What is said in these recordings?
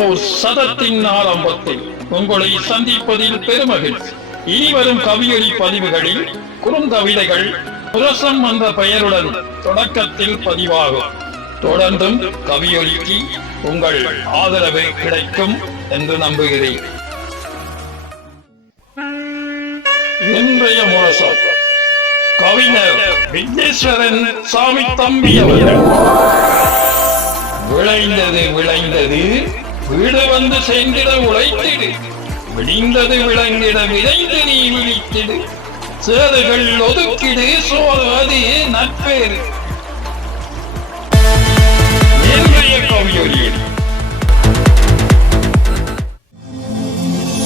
மீண்டும் ஓர் சதத்தின் ஆரம்பத்தில் உங்களை சந்திப்பதில் பெருமகிழ்ச்சி. இனிவரும் கவியொலி பதிவுகளில் குறுங்கவிதைகள் புரசம் என்ற பெயருடன் தொடக்கத்தில் பதிவாகும். தொடர்ந்தும் கவியொலிக்கு உங்கள் ஆதரவு கிடைக்கும் என்று நம்புகிறேன். இன்றைய முரசம் கவிஞர் விக்னேஸ்வரன் சாமி தம்பி அவர்கள் விளைந்தது விளைந்தது வீடு வந்து சென்றிட உழைத்திடு. விடிந்தது விளங்கிட விளைந்து நீ விழித்திடு. சேதுகள் ஒதுக்கிடு சோறு அது நட்பேறு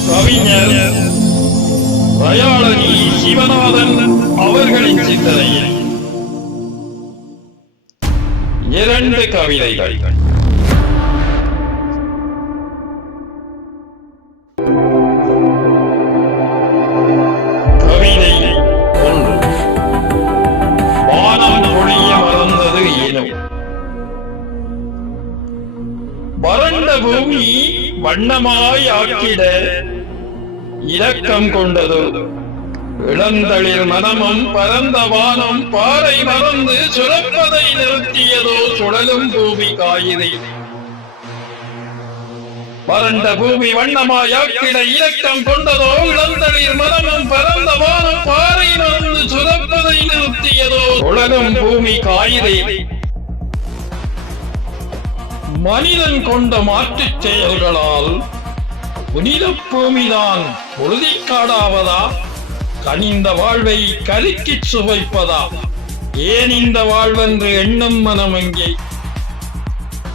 கவிஞர் தயாளனி சிவநாதன் அவர்களின் சிந்தனையில். இரண்டு கவிதைகள். பூமி வண்ணமாய் ஆக்கிட இரக்கம் கொண்டது. இளந்தளிர் மனமும் பரந்த வானம் பாறை மறந்து சுரப்பதை நிறுத்தியதோ சுழலும் பூமி காயிரை வறண்ட பூமி வண்ணமாயாக்கிட இரக்கம் கொண்டதோ இளந்தளிர் மனமும் பரந்த வானம் பாறை மறந்து சுரப்பதை நிறுத்தியதோ சுழலும் பூமி காயிரை மனிதன் கொண்ட மாற்றுச் செயல்களால் புனித பூமிதான் பொழுதிக்காடாவதா கனிந்த வாழ்வை கருக்கிச் சுவைப்பதா? ஏன் இந்த வாழ்வென்று எண்ணும் மனம்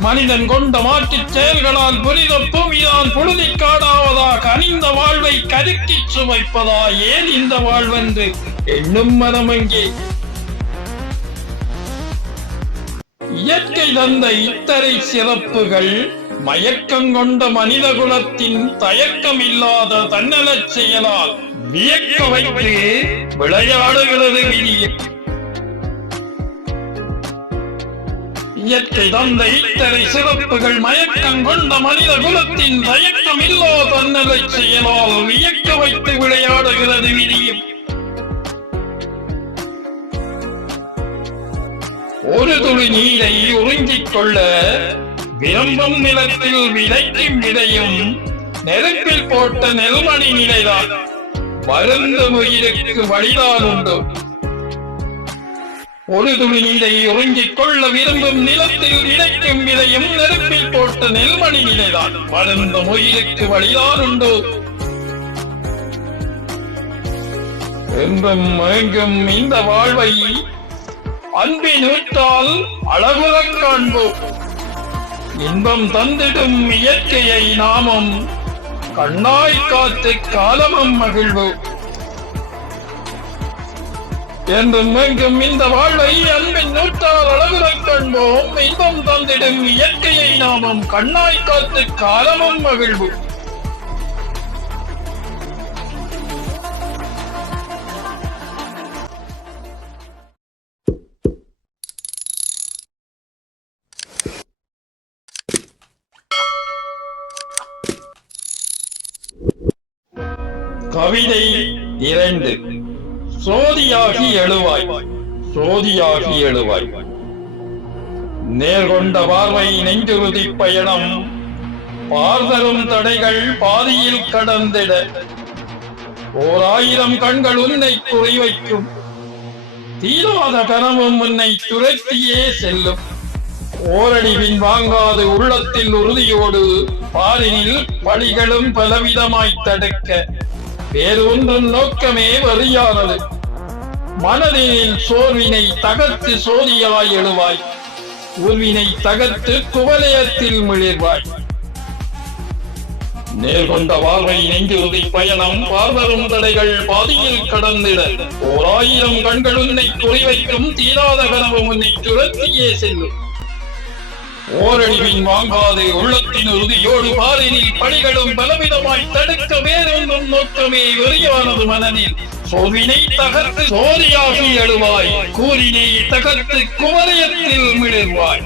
மனிதன் கொண்ட மாற்றுச் செயல்களால் புனித பூமிதான் பொழுதிக்காடாவதா கனிந்த வாழ்வை கருக்கிச் சுவைப்பதா? ஏன் இந்த வாழ்வென்று எண்ணும் மனம் இயற்கை தந்த இத்தரை சிறப்புகள் மயக்கம் கொண்ட மனித குலத்தின் தயக்கம் இல்லாத தன்னலச் செயலால் வியக்க வைத்து விளையாடுகிறது விதியை இயற்கை தந்த இத்தனை சிறப்புகள் மயக்கம் கொண்ட மனித குலத்தின் தயக்கம் இல்லாத தன்னலச் செயலால் வியக்க வைத்து விளையாடுகிறது விதியும் ஒரு துளி நீரை உறிஞ்சிக் கொள்ள விரும்பும் நிலத்தில் விதைக்கும் விதையும் நெருப்பில் போட்ட நெல்மணி நிலைதான். வருந்த உயிருக்கு வழிதான் உண்டு. ஒரு துளி நீரை உறிஞ்சிக் கொள்ள விரும்பும் நிலத்தில் விதைக்கும் விதையும் நெருப்பில் போட்ட நெல்மணி நிலைதான். வருந்த உயிருக்கு வழிதான் உண்டு. என்றும் எங்கும் இந்த வாழ்வை அன்பினூற்றால் அழகுறக் காண்போம் இன்பம் தந்திடும் இயற்கையை நாமும் கண்ணாய் காத்து காலமும் மகிழ்வோம் என்றும் எங்கும் இந்த வாழ்வை அன்பின் நூற்றால் அழகுறக் காண்போம் இன்பம் தந்திடும் இயற்கையை நாமும் கண்ணாய் காத்து காலமும் மகிழ்வோம் கவிதை இரண்டு. சோதியாகி எழுவாய். சோதியாகி எழுவாய். நேர்கொண்ட பார்வை நெஞ்சுறுதி பயணம். பார்தரும் தடைகள் பாதியில் கடந்திட. ஓர் ஆயிரம் கண்கள் உன்னை குறிவைக்கும். தீராத கனவும் உன்னை துரத்தியே செல்லும். ஓரடிவின் வாங்காது உள்ளத்தில் உறுதியோடு. பாரினில் படிகளும் பலவிதமாய் தடுக்க. வேறு ஒன்றும் நோக்கமே வரியானது. மனதில் சோர்வினை தகர்த்து சோதியாய் எழுவாய். உருவினை தகர்த்து குவலயத்தில் மிளிர்வாய். நேர்கொண்ட வாழ்வை நெஞ்சுறுதி பயணம் பார்வரும் தடைகள் பாதியில் கடந்திட. ஓர் ஆயிரம் கண்கள் உன்னை குறிவைக்கும் தீராத கனவு உன்னை துரத்தியே செல்லும். ஓரழிவின் வாங்காது உள்ளத்தின் உறுதியோடு பாரினில் பணிகளும் பலவிதமாய் தடுக்க வேறொன்றும் நோக்கமே வெறியானது மனதில். சோவினை தகர்த்து சோதியாகி எழுவாய். கூறினை தகர்த்து குமரியத்தில் மிளர்வாய்.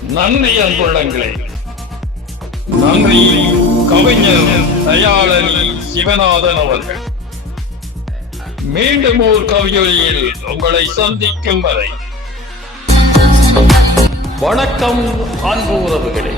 நன்றி அன்புள்ளங்களே. நன்றி கவிஞர் தயாளனி சிவநாதன் அவர்கள். மீண்டும் ஒரு கவியொலியில் உங்களை சந்திக்கும் வரை வணக்கம் அன்பு உறவுகளே.